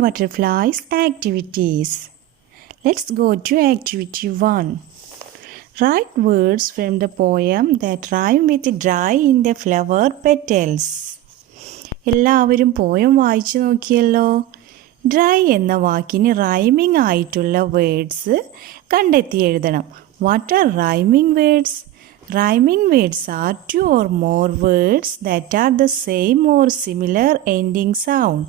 butterflies activities. Let's go to activity 1. Write words from the poem that rhyme with dry in the flower petals. എല്ലാവരും poem വായിച്ചു നോക്കിയല്ലോ. Dry എന്ന വാക്കിന് rhyming ആയിട്ടുള്ള words കണ്ടെത്തി എഴുതണം. What are rhyming words? Rhyming words are two or more words that are the same or similar ending sound.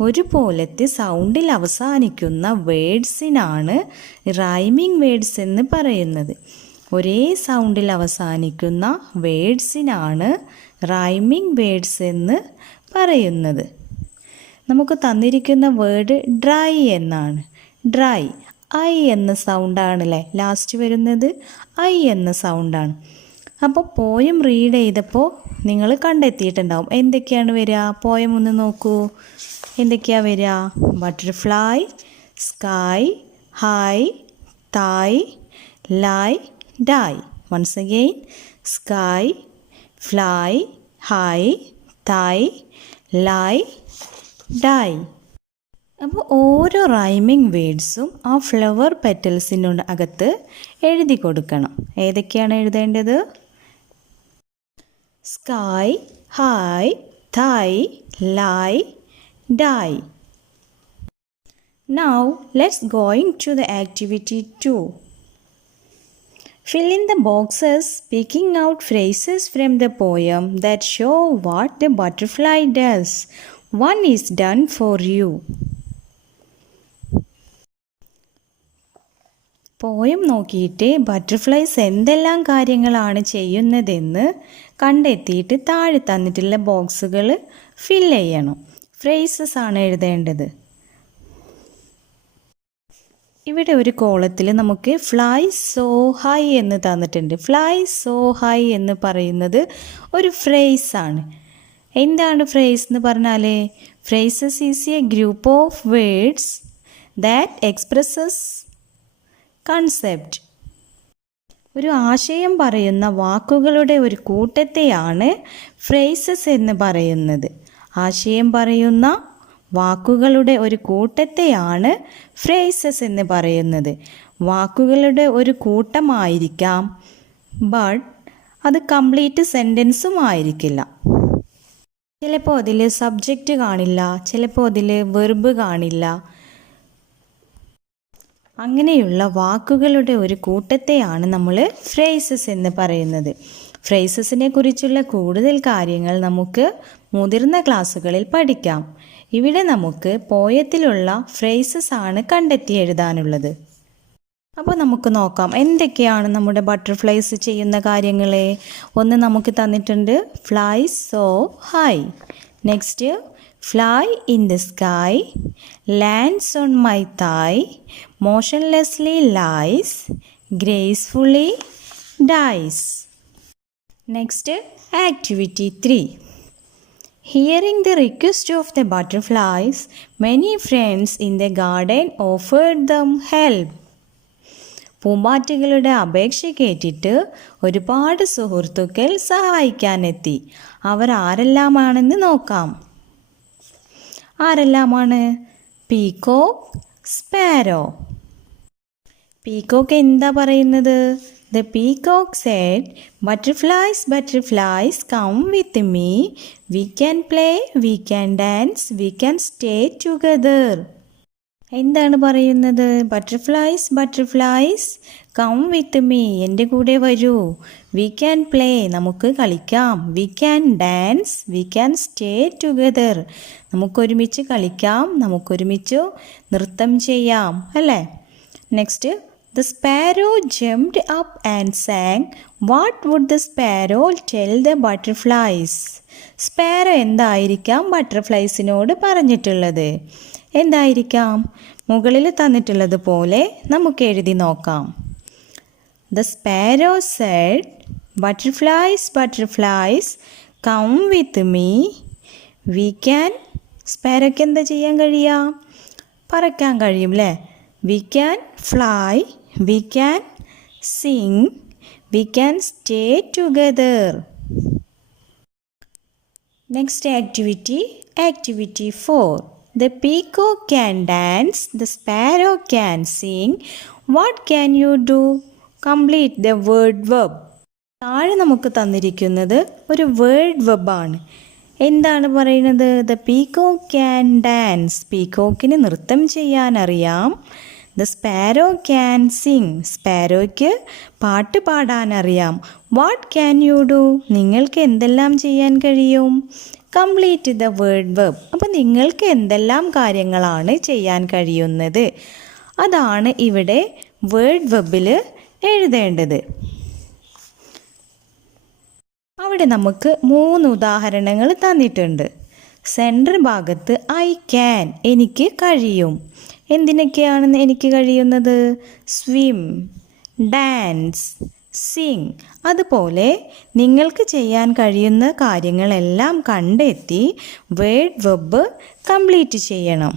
ഒരുപോലത്തെ സൗണ്ടിൽ അവസാനിക്കുന്ന വേർഡ്സിനാണ് rhyming words എന്ന് പറയുന്നത്. ഒരേ സൗണ്ടിൽ അവസാനിക്കുന്ന വേർഡ്സിനാണ് റൈമിംഗ് വേർഡ്സ് എന്ന് പറയുന്നത്. നമുക്ക് തന്നിരിക്കുന്ന വേർഡ് ഡ്രൈ എന്നാണ്. ഡ്രൈ ഐ എന്ന സൗണ്ടാണല്ലേ ലാസ്റ്റ് വരുന്നത്. ഐ എന്ന സൗണ്ടാണ്. അപ്പോൾ പോയം റീഡ് ചെയ്തപ്പോൾ നിങ്ങൾ കണ്ടെത്തിയിട്ടുണ്ടാവും എന്തൊക്കെയാണ് വരിക. പോയം ഒന്ന് നോക്കൂ. എന്തൊക്കെയാണ് വരിക? ബട്ടർഫ്ലൈ, സ്കൈ, ഹൈ, തായ്, lie, die. Once again sky, fly, high, തായ്, ലൈ, ഡൈ. അപ്പോൾ ഓരോ റൈമിംഗ് വേർഡ്സും ആ ഫ്ലവർ പെറ്റൽസിനോട് അകത്ത് എഴുതി കൊടുക്കണം. ഏതൊക്കെയാണ് എഴുതേണ്ടത്? Sky, high, Thai, lie, die. Now let's going to the activity 2. Fill in the boxes picking out phrases from the poem that show what the butterfly does. One is done for you. Poem നോക്കിയിട്ട് butterflies എന്തെല്ലാം കാര്യങ്ങളാണ് ചെയ്യുന്നതെന്ന് കണ്ടെത്തിയിട്ട് താഴെ തന്നിട്ടുള്ള ബോക്സുകൾ ഫിൽ ചെയ്യണം. Phrases ആണ് എഴുതേണ്ടത്. ഇവിടെ ഒരു കോളത്തിൽ നമുക്ക് ഫ്ലൈ സോ ഹൈ എന്ന് തന്നിട്ടുണ്ട്. ഫ്ലൈ സോ ഹൈ എന്ന് പറയുന്നത് ഒരു ഫ്രേസ് ആണ്. എന്താണ് ഫ്രേസ് എന്ന് പറഞ്ഞാൽ? Phrases is A group of words that expresses concept. ഒരു ആശയം പറയുന്ന വാക്കുകളുടെ ഒരു കൂട്ടത്തെയാണ് ഫ്രേസസ് എന്ന് പറയുന്നത്. ആശയം പറയുന്ന വാക്കുകളുടെ ഒരു കൂട്ടത്തെയാണ് ഫ്രേസസ് എന്ന് പറയുന്നത്. വാക്കുകളുടെ ഒരു കൂട്ടമായിരിക്കാം, ബട്ട് അത് കംപ്ലീറ്റ് സെൻറ്റൻസും ആയിരിക്കില്ല. ചിലപ്പോൾ അതിൽ സബ്ജക്റ്റ് കാണില്ല, ചിലപ്പോൾ അതിൽ വെർബ് കാണില്ല. അങ്ങനെയുള്ള വാക്കുകളുടെ ഒരു കൂട്ടത്തെയാണ് നമ്മൾ ഫ്രേസസ് എന്ന് പറയുന്നത്. ഫ്രേസസിനെ കുറിച്ചുള്ള കൂടുതൽ കാര്യങ്ങൾ നമുക്ക് മുതിർന്ന ക്ലാസ്സുകളിൽ പഠിക്കാം. ഇവിടെ നമുക്ക് പോയത്തിലുള്ള ഫ്രേസസ് ആണ് കണ്ടെത്തി എഴുതാനുള്ളത്. അപ്പോൾ നമുക്ക് നോക്കാം എന്തൊക്കെയാണ് നമ്മുടെ ബട്ടർഫ്ലൈസ് ചെയ്യുന്ന കാര്യങ്ങൾ. ഒന്ന് നമുക്ക് തന്നിട്ടുണ്ട് fly so high. Next fly in the sky, lands on my thigh, motionlessly lies, gracefully dies. Next, activity 3. Hearing the request of the butterflies, many friends in the garden offered them help. പൂമ്പാറ്റകളുടെ അപേക്ഷ കേട്ടിട്ട് ഒരുപാട് സുഹൃത്തുക്കൾ സഹായിക്കാനെത്തി. അവർ ആരെല്ലാമാണെന്ന് നോക്കാം. ആരെല്ലാമാണ്? Peacock, sparrow. Peacock എന്താ പറയുന്നത്? The peacock said, "Butterflies, butterflies, come with me. We can play, we can dance, we can stay together." എന്താണ് പറയുന്നത്? Butterflies butterflies come with me, എൻ്റെ കൂടെ വരൂ. വി ക്യാൻ പ്ലേ, നമുക്ക് കളിക്കാം. We can dance, we can stay together, നമുക്കൊരുമിച്ച് കളിക്കാം, നമുക്കൊരുമിച്ച് നൃത്തം ചെയ്യാം അല്ലേ. Next, the sparrow jumped up and sang. What would the sparrow tell the butterflies? Sparrow എന്തായിരിക്കാം ബട്ടർഫ്ലൈസിനോട് പറഞ്ഞിട്ടുള്ളത്? എന്തായിരിക്കാം? മുകളിൽ തന്നിട്ടുള്ളത് പോലെ നമുക്ക് എഴുതി നോക്കാം. The sparrow said, butterflies butterflies come with me. We can, സ്പാരോയ്ക്ക് എന്താ ചെയ്യാൻ കഴിയുക? പറക്കാൻ കഴിയും അല്ലേ. We can fly, we can sing, we can stay together. Next activity 4. The peacock can dance. The sparrow can sing. What can you do? Complete the word verb. താഴെ നമുക്ക് തന്നിരിക്കുന്നത് ഒരു വേർഡ് വെബാണ്. എന്താണ് പറയുന്നത്? The peacock can dance. പീകോക്കിന് നൃത്തം ചെയ്യാനറിയാം. The sparrow can sing. സ്പാരോയ്ക്ക് പാട്ട് പാടാനറിയാം. What can you do? നിങ്ങൾക്ക് എന്തെല്ലാം ചെയ്യാൻ കഴിയും? Complete the word web. അപ്പോൾ നിങ്ങൾക്ക് എന്തെല്ലാം കാര്യങ്ങളാണ് ചെയ്യാൻ കഴിയുന്നത്? അതാണ് ഇവിടെ വേർഡ് വെബിൽ എഴുതേണ്ടത്. അവിടെ നമുക്ക് 3 ഉദാഹരണങ്ങൾ തന്നിട്ടുണ്ട്. സെൻറ്റർ ഭാഗത്ത് ഐ ക്യാൻ, എനിക്ക് കഴിയും. എന്തിനൊക്കെയാണ് എനിക്ക് കഴിയുന്നത്? Swim, dance, Singh. അതുപോലെ നിങ്ങൾക്ക് ചെയ്യാൻ കഴിയുന്ന കാര്യങ്ങളെല്ലാം കണ്ടെത്തി വേർഡ് വെബ് കംപ്ലീറ്റ് ചെയ്യണം.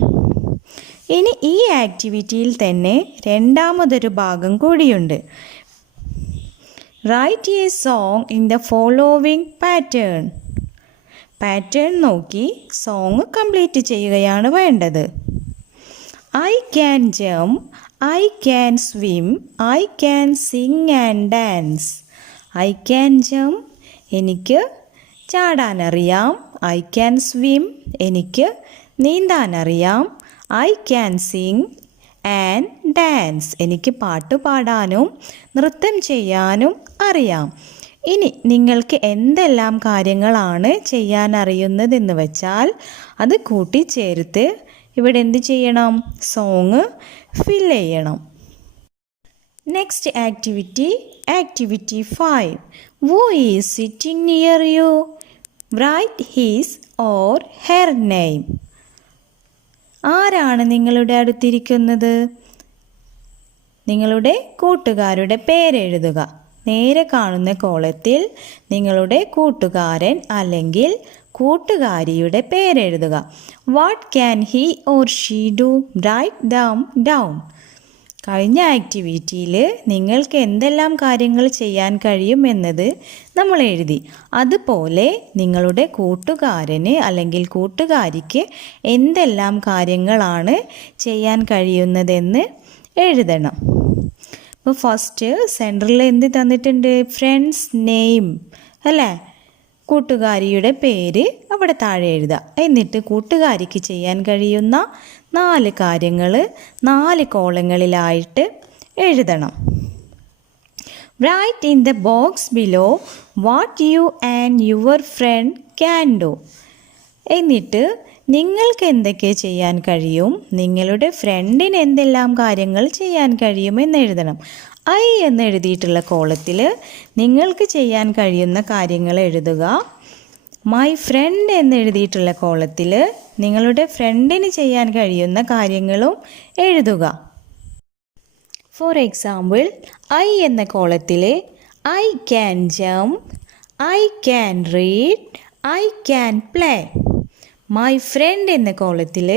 ഇനി ഈ ആക്ടിവിറ്റിയിൽ തന്നെ രണ്ടാമതൊരു ഭാഗം കൂടിയുണ്ട്. Write a song in the following pattern. Pattern നോക്കി സോങ് കംപ്ലീറ്റ് ചെയ്യുകയാണ് വേണ്ടത്. I can jump, I can swim, I can sing and dance. I can jump, എനിക്ക് ചാടാനറിയാം. ഐ ക്യാൻ സ്വിം, എനിക്ക് നീന്താനറിയാം. I can sing and dance, എനിക്ക് പാട്ട് പാടാനും നൃത്തം ചെയ്യാനും അറിയാം. ഇനി നിങ്ങൾക്ക് എന്തെല്ലാം കാര്യങ്ങളാണ് ചെയ്യാൻ അറിയുന്നതെന്ന് വെച്ചാൽ അത് കൂട്ടിച്ചേർത്ത് ഇവിടെ എന്ത് ചെയ്യണം? സോങ് ഫിൽ ചെയ്യണം. Next activity, activity 5. Who is sitting near you? Write his or her name. ആരാണ് നിങ്ങളുടെ അടുത്തിരിക്കുന്നത്? നിങ്ങളുടെ കൂട്ടുകാരുടെ പേരെഴുതുക. നേരെ കാണുന്ന കോളത്തിൽ നിങ്ങളുടെ കൂട്ടുകാരൻ അല്ലെങ്കിൽ കൂട്ടുകാരിയുടെ പേരെഴുതുക. What can he or she do? Write them down. കഴിഞ്ഞ ആക്ടിവിറ്റിയിൽ നിങ്ങൾക്ക് എന്തെല്ലാം കാര്യങ്ങൾ ചെയ്യാൻ കഴിയും എന്നത് നമ്മൾ എഴുതി. അതുപോലെ നിങ്ങളുടെ കൂട്ടുകാരന് അല്ലെങ്കിൽ കൂട്ടുകാരിക്ക് എന്തെല്ലാം കാര്യങ്ങളാണ് ചെയ്യാൻ കഴിയുന്നതെന്ന് എഴുതണം. അപ്പോൾ ഫസ്റ്റ് സെൻറ്ററിൽ എന്ത് തന്നിട്ടുണ്ട്? ഫ്രണ്ട്സ് നെയിം അല്ലേ? കൂട്ടുകാരിയുടെ പേര് അവിടെ താഴെ എഴുതുക. എന്നിട്ട് കൂട്ടുകാരിക്ക് ചെയ്യാൻ കഴിയുന്ന 4 കാര്യങ്ങൾ 4 കോളങ്ങളിലായിട്ട് എഴുതണം. Write in the box below what you and your friend can do. എന്നിട്ട് നിങ്ങൾക്ക് എന്തൊക്കെ ചെയ്യാൻ കഴിയും, നിങ്ങളുടെ ഫ്രണ്ടിന് എന്തെല്ലാം കാര്യങ്ങൾ ചെയ്യാൻ കഴിയും എന്ന് എഴുതണം. ഐ എന്ന് എഴുതിയിട്ടുള്ള കോളത്തിൽ നിങ്ങൾക്ക് ചെയ്യാൻ കഴിയുന്ന കാര്യങ്ങൾ എഴുതുക. മൈ ഫ്രണ്ട് എന്ന് എഴുതിയിട്ടുള്ള കോളത്തിൽ നിങ്ങളുടെ ഫ്രണ്ടിന് ചെയ്യാൻ കഴിയുന്ന കാര്യങ്ങളും എഴുതുക. ഫോർ എക്സാമ്പിൾ, ഐ എന്ന കോളത്തിൽ I can jump, I can read, I can play. My friend എന്ന കോളത്തിൽ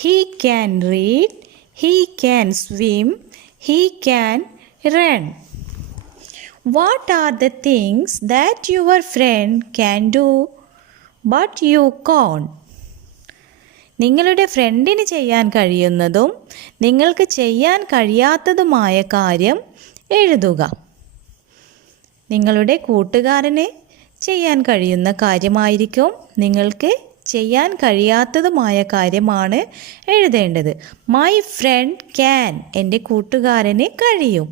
he can read, he can swim, he can run. What are the things that your friend can do but you can't. നിങ്ങളുടെ ഫ്രണ്ടിന് ചെയ്യാൻ കഴിയുന്നതും നിങ്ങൾക്ക് ചെയ്യാൻ കഴിയാത്തതുമായ കാര്യം എഴുതുക. നിങ്ങളുടെ കൂട്ടുകാരന് ചെയ്യാൻ കഴിയുന്ന കാര്യമായിരിക്കും നിങ്ങൾക്ക് ചെയ്യാൻ കഴിയാത്തതുമായ കാര്യമാണ് എഴുതേണ്ടത്. മൈ ഫ്രണ്ട് ക്യാൻ, എൻ്റെ കൂട്ടുകാരന് കഴിയും.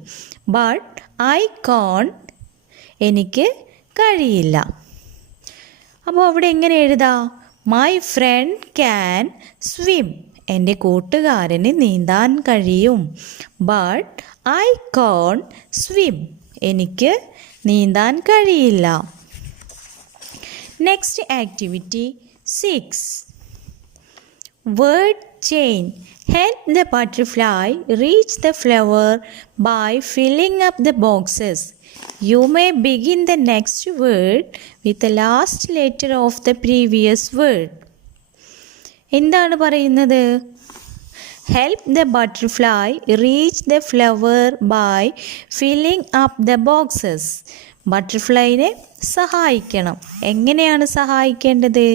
ബട്ട് ഐ കാൺട്, എനിക്ക് കഴിയില്ല. അപ്പോൾ അവിടെ എങ്ങനെ എഴുതാം? മൈ ഫ്രണ്ട് ക്യാൻ സ്വിം, എൻ്റെ കൂട്ടുകാരന് നീന്താൻ കഴിയും. ബട്ട് ഐ കാൺട് സ്വിം, എനിക്ക് നീന്താൻ കഴിയില്ല. Next activity 6. Word chain. Help the butterfly reach the flower by filling up the boxes. You may begin the next word with the last letter of the previous word. എന്താണ് പറയുന്നത്? Help the butterfly reach the flower by filling up the boxes. ബട്ടർഫ്ലൈനെ സഹായിക്കണം. എങ്ങനെയാണ് സഹായിക്കേണ്ടത്?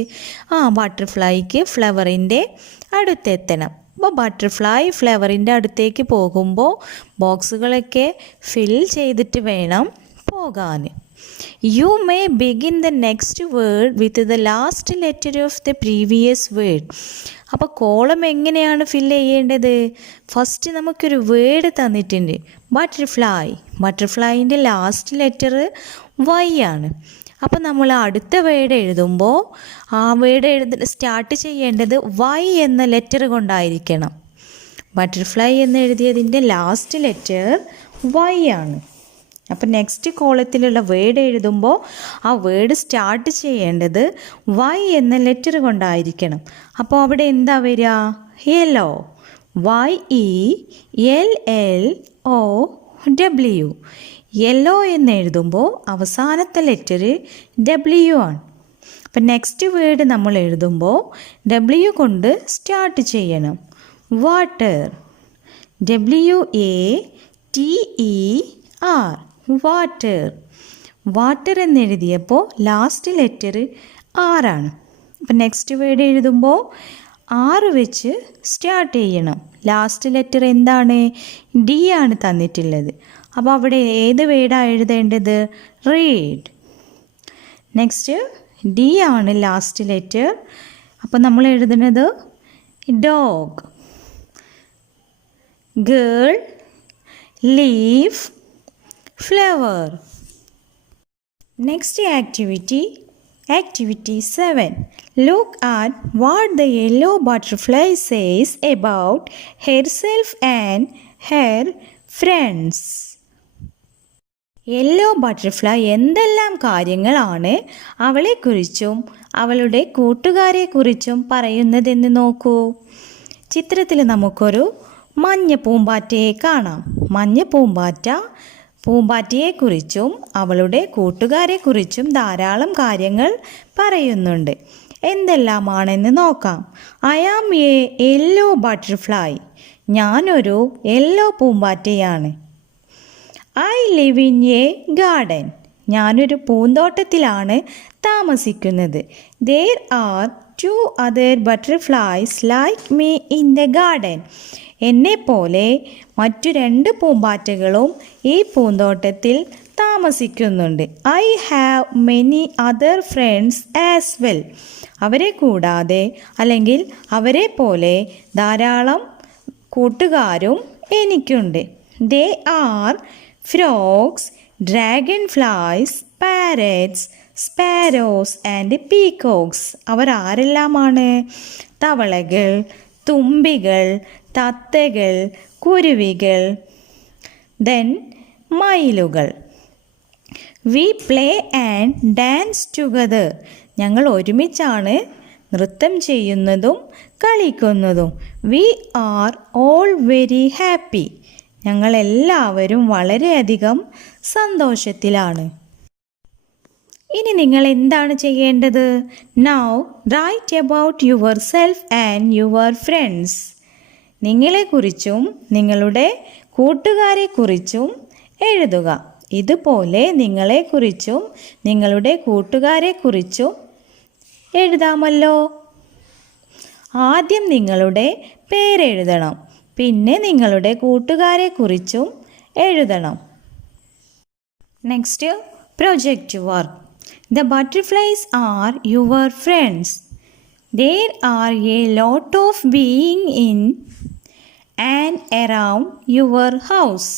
ബട്ടർഫ്ലൈക്ക് ഫ്ലവറിൻ്റെ അടുത്തെത്തണം. അപ്പോൾ butterfly ഫ്ലവറിൻ്റെ അടുത്തേക്ക് പോകുമ്പോൾ ബോക്സുകളൊക്കെ ഫിൽ ചെയ്തിട്ട് വേണം പോകാൻ. You may begin the next word with the last letter of the previous word. അപ്പോൾ കോളം എങ്ങനെയാണ് ഫില്ല് ചെയ്യേണ്ടത്? ഫസ്റ്റ് നമുക്കൊരു വേർഡ് തന്നിട്ടുണ്ട്, ബട്ടർഫ്ലൈ. ബട്ടർഫ്ലൈൻ്റെ ലാസ്റ്റ് ലെറ്റർ വൈ ആണ്. അപ്പോൾ നമ്മൾ അടുത്ത വേർഡ് എഴുതുമ്പോൾ ആ വേർഡ് സ്റ്റാർട്ട് ചെയ്യേണ്ടത് വൈ എന്ന ലെറ്റർ കൊണ്ടായിരിക്കണം. ബട്ടർഫ്ലൈ എന്ന് എഴുതിയതിൻ്റെ ലാസ്റ്റ് ലെറ്റർ വൈ ആണ്. അപ്പോൾ നെക്സ്റ്റ് കോളത്തിലുള്ള വേർഡ് എഴുതുമ്പോൾ ആ വേർഡ് സ്റ്റാർട്ട് ചെയ്യേണ്ടത് വൈ എന്ന ലെറ്റർ കൊണ്ടായിരിക്കണം. അപ്പോൾ അവിടെ എന്താ വരിക? യെല്ലോ. YELLO. യെല്ലോ എന്ന് എഴുതുമ്പോൾ അവസാനത്തെ ലെറ്റർ W ആണ്. അപ്പം നെക്സ്റ്റ് വേർഡ് നമ്മൾ എഴുതുമ്പോൾ W കൊണ്ട് സ്റ്റാർട്ട് ചെയ്യണം. വാട്ടർ. WATER. വാട്ടർ. വാട്ടർ എന്നെഴുതിയപ്പോൾ ലാസ്റ്റ് ലെറ്റർ R ആണ്. അപ്പം നെക്സ്റ്റ് വേർഡ് എഴുതുമ്പോൾ R വെച്ച് സ്റ്റാർട്ട് ചെയ്യണം. ലാസ്റ്റ് ലെറ്റർ എന്താണ്? D ആണ് തന്നിട്ടുള്ളത്. അപ്പോൾ അവിടെ ഏത് വേർഡാണ് എഴുതേണ്ടത്? റീഡ്. നെക്സ്റ്റ് D ആണ് ലാസ്റ്റ് ലെറ്റർ. അപ്പോൾ നമ്മൾ എഴുതുന്നത് dog. Girl. Leaf. Flower. Next activity 7. Look at what the yellow butterfly says about herself and her friends. Yellow butterfly എന്തെല്ലാം കാര്യങ്ങളാണ് അവളെക്കുറിച്ചും അവളുടെ കൂട്ടുകാരെക്കുറിച്ചും പറയുന്നതെന്ന് നോക്കൂ. ചിത്രത്തിൽ നമുക്കൊരു മഞ്ഞ പൂമ്പാറ്റയെ കാണാം. മഞ്ഞ പൂമ്പാറ്റയെക്കുറിച്ചും അവളുടെ കൂട്ടുകാരെക്കുറിച്ചും ധാരാളം കാര്യങ്ങൾ പറയുന്നുണ്ട്. എന്തെല്ലാമാണെന്ന് നോക്കാം. I am a yellow butterfly. ഞാനൊരു യെല്ലോ പൂമ്പാറ്റയാണ്. I live in a garden. ഞാനൊരു പൂന്തോട്ടത്തിലാണ് താമസിക്കുന്നത്. There are 2 other butterflies like me in the garden. എന്നെപ്പോലെ മറ്റു 2 പൂമ്പാറ്റകളും ഈ പൂന്തോട്ടത്തിൽ താമസിക്കുന്നുണ്ട്. I have many other friends as well. അവരെ കൂടാതെ അല്ലെങ്കിൽ അവരെ പോലെ ധാരാളം കൂട്ടുകാരും എനിക്കുണ്ട്. They are frogs, dragonflies, parrots, sparrows and peacocks. അവർ ആരെല്ലാമാണ്? തവളകൾ, തുമ്പികൾ, തത്തകൾ, കുരുവികൾ, then മയിലുകൾ. We play and dance together. ഞങ്ങൾ ഒരുമിച്ചാണ് നൃത്തം ചെയ്യുന്നതും കളിക്കുന്നതും. We are all very happy. ഞങ്ങളെല്ലാവരും വളരെയധികം സന്തോഷത്തിലാണ്. ഇനി നിങ്ങൾ എന്താണ് ചെയ്യേണ്ടത്? Now write about yourself and your friends. നിങ്ങളെക്കുറിച്ചും നിങ്ങളുടെ കൂട്ടുകാരെക്കുറിച്ചും എഴുതുക. ഇതുപോലെ നിങ്ങളെക്കുറിച്ചും നിങ്ങളുടെ കൂട്ടുകാരെക്കുറിച്ചും എഴുതാമല്ലോ. ആദ്യം നിങ്ങളുടെ പേരെഴുതണം. പിന്നെ നിങ്ങളുടെ കൂട്ടുകാരെക്കുറിച്ചും എഴുതണം. Next project work. The butterflies are your friends. There are a lot of being in and around your house.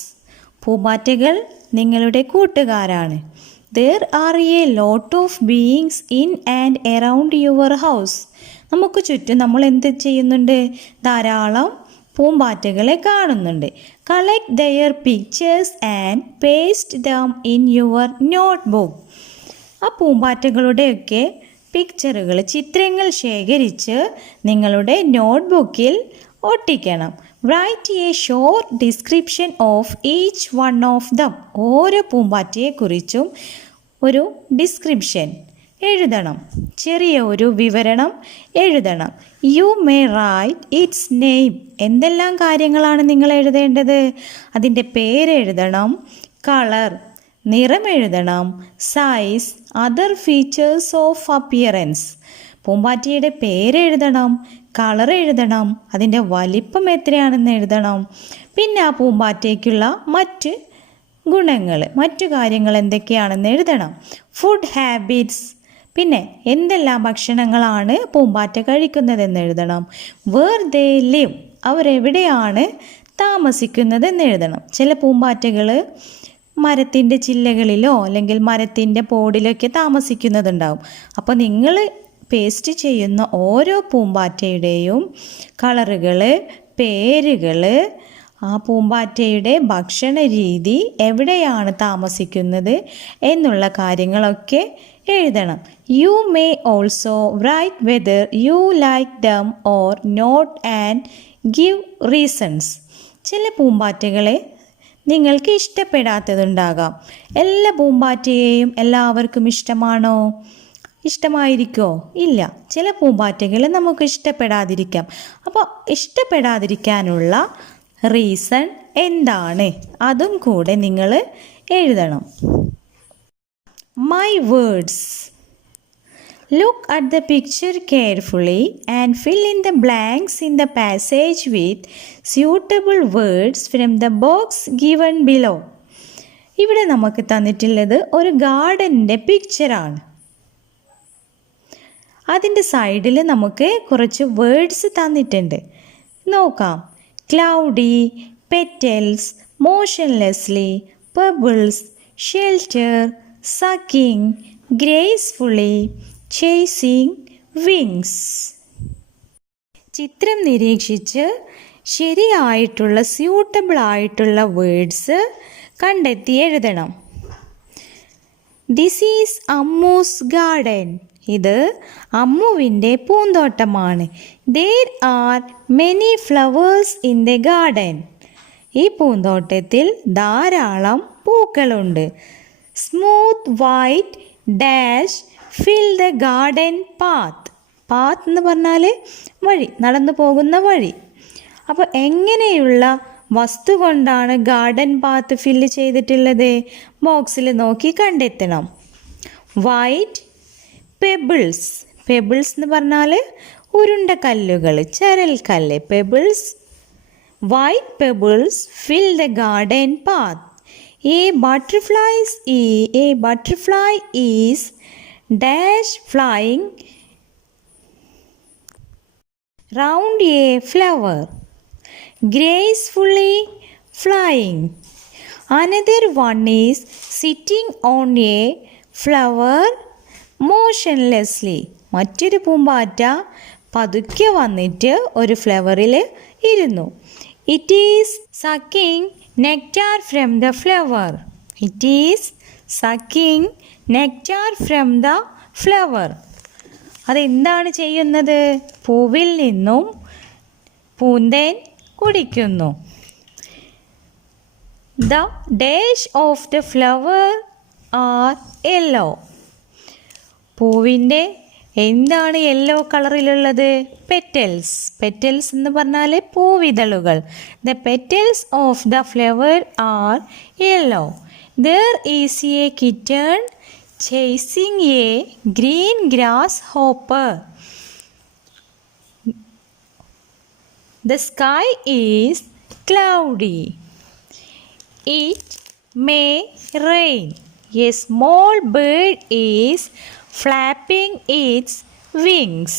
പൂമ്പാറ്റകൾ നിങ്ങളുടെ കൂട്ടുകാരാണ്. There are a lot of beings in and around your house. നമുക്ക് ചുറ്റും നമ്മൾ എന്ത് ചെയ്യുന്നുണ്ട്? ധാരാളം പൂമ്പാറ്റകളെ കാണുന്നുണ്ട്. Collect their pictures and paste them in your notebook. ആ പൂമ്പാറ്റകളുടെയൊക്കെ ചിത്രങ്ങൾ ശേഖരിച്ച് നിങ്ങളുടെ നോട്ട് ബുക്കിൽ ഒട്ടിക്കണം. Write a short description of each one of them. ഓരോ പൂമ്പാറ്റയെക്കുറിച്ചും ഒരു ഡിസ്ക്രിപ്ഷൻ എഴുതണം. ചെറിയ ഒരു വിവരണം എഴുതണം. You may write its name. എന്തെല്ലാം കാര്യങ്ങളാണ് നിങ്ങൾ എഴുതേണ്ടത്? അതിൻ്റെ പേരെഴുതണം, കളർ നിറം എഴുതണം, size, other features of appearance പൂമ്പാറ്റയുടെ പേര് എഴുതണം, കളർ എഴുതണം, അതിൻ്റെ വലിപ്പം എത്രയാണെന്ന് എഴുതണം. പിന്നെ ആ പൂമ്പാറ്റയ്ക്കുള്ള മറ്റ് ഗുണങ്ങൾ, മറ്റു കാര്യങ്ങൾ എന്തൊക്കെയാണെന്ന് എഴുതണം. ഫുഡ് ഹാബിറ്റ്സ്, പിന്നെ എന്തെല്ലാം ഭക്ഷണങ്ങളാണ് പൂമ്പാറ്റ കഴിക്കുന്നതെന്ന് എഴുതണം. വേർ ദേ ലിവ്, അവരെവിടെയാണ് താമസിക്കുന്നതെന്ന് എഴുതണം. ചില പൂമ്പാറ്റകൾ മരത്തിൻ്റെ ചില്ലകളിലോ അല്ലെങ്കിൽ മരത്തിൻ്റെ പോടിലൊക്കെ താമസിക്കുന്നതുണ്ടാവും. അപ്പോൾ നിങ്ങൾ പേസ്റ്റ് ചെയ്യുന്ന ഓരോ പൂമ്പാറ്റയുടെയും കളറുകൾ, പേരുകൾ, ആ പൂമ്പാറ്റയുടെ ഭക്ഷണ രീതി, എവിടെയാണ് താമസിക്കുന്നത് എന്നുള്ള കാര്യങ്ങളൊക്കെ എഴുതണം. You may also write whether you like them or not and give reasons. ചില പൂമ്പാറ്റകളെ നിങ്ങൾക്ക് ഇഷ്ടപ്പെടാത്തതുണ്ടാകാം. എല്ലാ പൂമ്പാറ്റയെയും എല്ലാവർക്കും ഇഷ്ടമാണോ? ഇഷ്ടമായിരിക്കുമോ? ഇല്ല. ചില പൂമ്പാറ്റകൾ നമുക്ക് ഇഷ്ടപ്പെടാതിരിക്കാം. അപ്പോൾ ഇഷ്ടപ്പെടാതിരിക്കാനുള്ള റീസൺ എന്താണ് അതും കൂടെ നിങ്ങൾ എഴുതണം. My words. Look at the picture carefully and fill in the blanks in the passage with suitable words from the box given below. ഇവിടെ നമുക്ക് തന്നിട്ടുള്ളത് ഒരു ഗാർഡൻ്റെ പിക്ചറാണ്. അതിൻ്റെ സൈഡിൽ നമുക്ക് കുറച്ച് വേർഡ്സ് തന്നിട്ടുണ്ട്. നോക്കാം. Cloudy, petals, motionlessly, pebbles, shelter, sucking, gracefully, chasing, wings. ചിത്രം നിരീക്ഷിച്ച് ശരിയായിട്ടുള്ള സ്യൂട്ടബിൾ ആയിട്ടുള്ള വേർഡ്സ് കണ്ടെത്തി എഴുതണം. This is Ammu's garden. ഇത് അമ്മുവിൻ്റെ പൂന്തോട്ടമാണ്. There are many flowers in the garden. ഈ പൂന്തോട്ടത്തിൽ ധാരാളം പൂക്കളുണ്ട്. Smooth white dash fill the garden path. Path എന്ന് പറഞ്ഞാൽ വഴി, നടന്നു പോകുന്ന വഴി. അപ്പോൾ എങ്ങനെയുള്ള വസ്തു കൊണ്ടാണ് ഗാർഡൻ പാത്ത് ഫില്ല് ചെയ്തിട്ടുള്ളത്? ബോക്സിൽ നോക്കി കണ്ടെത്തണം. White pebbles. പെബിൾസ് എന്ന് പറഞ്ഞാൽ ഉരുണ്ട കല്ലുകൾ, ചരൽക്കല്ല്. Pebbles, white pebbles fill the garden path. A butterfly is dash flying round a flower, gracefully flying. Another one is sitting on a flower motionlessly. മറ്റൊരു പൂമ്പാറ്റ പതുക്കെ വന്നിട്ട് ഒരു ഫ്ലവറിൽ ഇരുന്നു. It is sucking nectar from the flower. It is sucking nectar from the flower. അതെന്താണ് ചെയ്യുന്നത്? പൂവിൽ നിന്നും പൂന്തേൻ കുടിക്കുന്നു. The dash of the flower are yellow. പൂവിൻ്റെ എന്താണ് യെല്ലോ കളറിലുള്ളത്? പെറ്റൽസ്. പെറ്റൽസ് എന്ന് പറഞ്ഞാൽ പൂവിതളുകൾ. The petals of the flower are yellow. There is a kitten chasing a green grasshopper. The sky is cloudy. It may rain. A small bird is flapping its wings.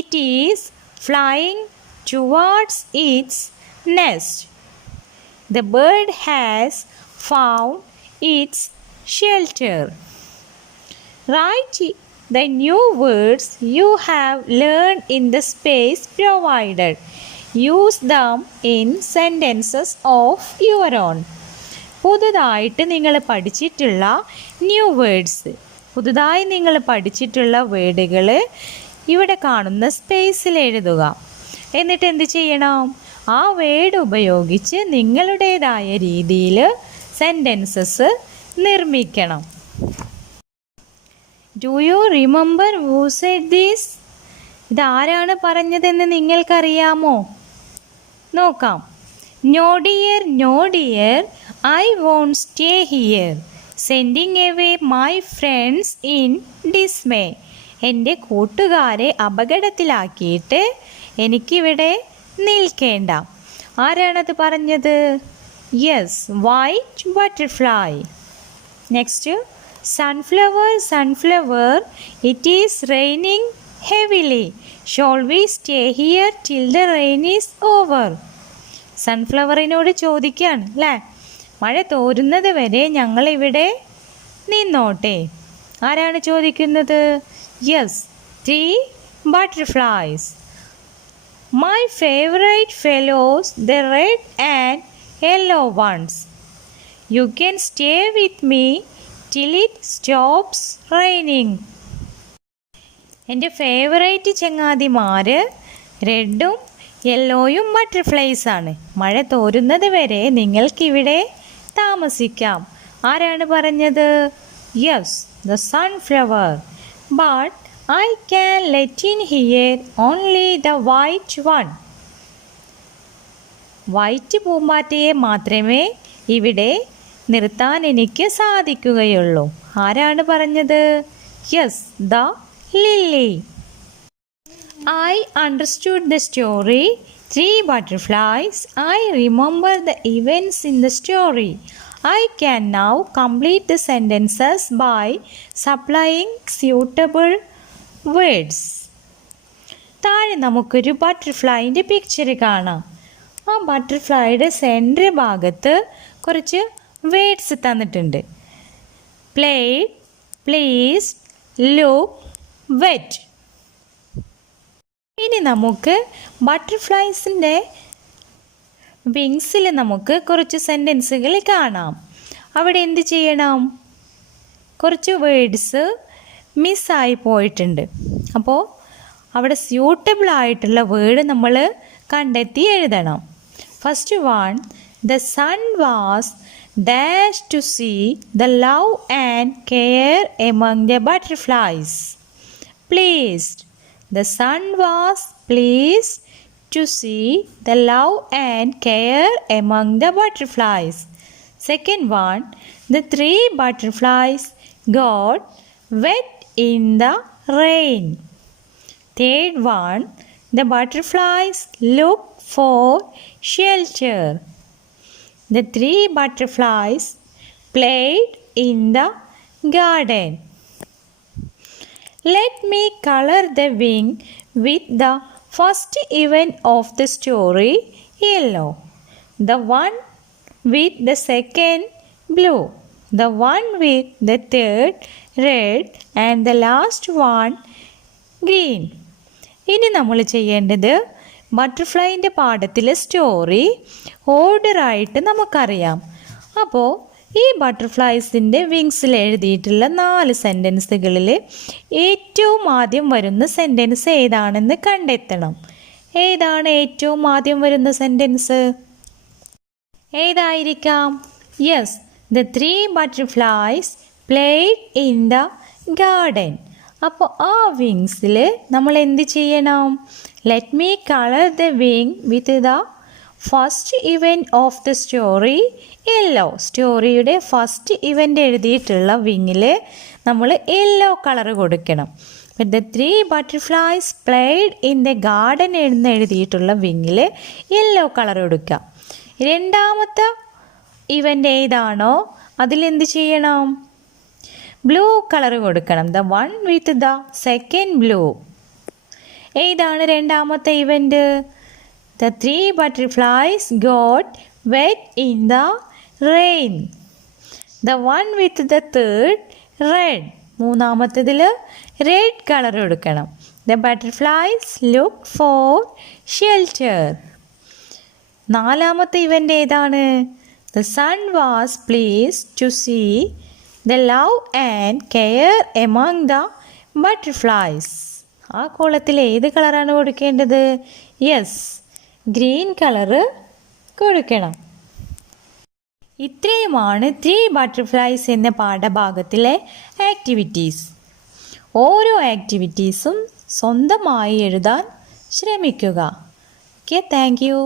It is flying towards its nest. The bird has found its shelter. Write the new words you have learned in the space provided. Use them in sentences of your own. പുതുതായിട്ട് നിങ്ങൾ പഠിച്ചിട്ടുള്ള new words, പുതുതായി നിങ്ങൾ പഠിച്ചിട്ടുള്ള വേർഡുകൾ ഇവിടെ കാണുന്ന സ്പേസിൽ എഴുതുക. എന്നിട്ട് എന്ത് ചെയ്യണം? ആ വേർഡ് ഉപയോഗിച്ച് നിങ്ങളുടേതായ രീതിയിൽ സെൻറ്റൻസസ് നിർമ്മിക്കണം. Do you remember who said this? ഇതാരാണ് പറഞ്ഞതെന്ന് നിങ്ങൾക്കറിയാമോ? നോക്കാം. No dear, no dear, I won't stay here. Sending away my friends in dismay. എൻ്റെ കൂട്ടുകാരെ അപകടത്തിലാക്കിയിട്ട് എനിക്കിവിടെ നിൽക്കേണ്ട. ആരാണത് പറഞ്ഞത്? Yes, white butterfly. Next, sunflower sunflower it is raining heavily. Shall we stay here till the rain is over? സൺഫ്ലവറിനോട് ചോദിക്കുകയാണ് അല്ലേ, മഴ തോരുന്നത് വരെ ഞങ്ങളിവിടെ നിന്നോട്ടെ. ആരാണ് ചോദിക്കുന്നത്? Yes, 3 butterflies. My favorite fellows, the red and yellow ones. You can stay with me till it stops raining. എൻ്റെ favourite ചങ്ങാതിമാർ റെഡും യെല്ലോയും ബട്ടർഫ്ലൈസ് ആണ്. മഴ തോരുന്നത് വരെ നിങ്ങൾക്കിവിടെ താമസിക്കാം. ആരാണ് പറഞ്ഞത്? Yes, the sunflower. But I can let in here only the white one. White പൂമ്പാറ്റയെ മാത്രമേ ഇവിടെ നിർത്താൻ എനിക്ക് സാധിക്കുകയുള്ളൂ. ആരാണ് പറഞ്ഞത്? Yes, the Lily. I understood the story. 3 butterflies. I remember the events in the story. I can now complete the sentences by supplying suitable words. താഴെ നമുക്കൊരു ബട്ടർഫ്ലൈൻ്റെ പിക്ചർ കാണാം. ആ ബട്ടർഫ്ലൈയുടെ സെൻറ്റർ ഭാഗത്ത് കുറച്ച് വേർഡ്സ് തന്നിട്ടുണ്ട്. Played, please, look, wet. ഇനി നമുക്ക് ബട്ടർഫ്ലൈസിൻ്റെ വിങ്സിൽ നമുക്ക് കുറച്ച് സെൻറ്റൻസുകൾ കാണാം. അവിടെ എന്ത് ചെയ്യണം? കുറച്ച് വേർഡ്സ് മിസ്സായി പോയിട്ടുണ്ട്. അപ്പോൾ അവിടെ സ്യൂട്ടബിൾ ആയിട്ടുള്ള വേർഡ് നമ്മൾ കണ്ടെത്തി എഴുതണം. First one, the sun was dash to see the love and care among the butterflies. Pleased. The sun was pleased to see the love and care among the butterflies. Second one, the 3 butterflies got wet in the rain. Third one, the butterflies looked for shelter. The 3 butterflies played in the garden. Let me color the wing with the first event of the story, yellow. The one with the second, blue. The one with the third, red. And the last one, green. ഇനി നമ്മൾ ചെയ്യേണ്ടത് ബട്ടർഫ്ലൈൻ്റെ പാഠത്തിലെ story ഓർഡറായിട്ട് നമുക്കറിയാം. അപ്പോൾ ഈ ബട്ടർഫ്ലൈസിൻ്റെ വിങ്സിൽ എഴുതിയിട്ടുള്ള 4 സെൻറ്റൻസുകളിൽ ഏറ്റവും ആദ്യം വരുന്ന സെൻറ്റൻസ് ഏതാണെന്ന് കണ്ടെത്തണം. ഏതാണ് ഏറ്റവും ആദ്യം വരുന്ന സെൻറ്റൻസ്? ഏതായിരിക്കാം? Yes, the 3 butterflies played in the garden. അപ്പോൾ ആ വിങ്സിൽ നമ്മൾ എന്ത് ചെയ്യണം? Let me colour the wing with the first event of the story, yellow. സ്റ്റോറിയുടെ ഫസ്റ്റ് ഇവൻ്റ് എഴുതിയിട്ടുള്ള വിങ്ങിൽ നമ്മൾ യെല്ലോ കളർ കൊടുക്കണം. The 3 butterflies played in the garden എന്ന് എഴുതിയിട്ടുള്ള വിങ്ങിൽ യെല്ലോ കളർ കൊടുക്കുക. രണ്ടാമത്തെ ഇവൻ്റ് ഏതാണോ അതിലെന്ത് ചെയ്യണം? ബ്ലൂ കളർ കൊടുക്കണം. The one with the second blue. ഏതാണ് രണ്ടാമത്തെ event? The 3 butterflies got wet in the rain. The one with the third, red. മൂന്നാമത്തേതിൽ റെഡ് കളർ കൊടുക്കണം. The butterflies looked for shelter. നാലാമത്തെ ഇവൻ്റ് ഏതാണ്? The sun was pleased to see the love and care among the butterflies. ആ കോളത്തിൽ ഏത് കളറാണ് കൊടുക്കേണ്ടത്? Yes, green colour കൊടുക്കണം. ഇത്രയുമാണ് 3 ബട്ടർഫ്ലൈസ് എന്ന പാഠഭാഗത്തിലെ ആക്ടിവിറ്റീസ്. ഓരോ ആക്ടിവിറ്റീസും സ്വന്തമായി എഴുതാൻ ശ്രമിക്കുക. Okay, thank you.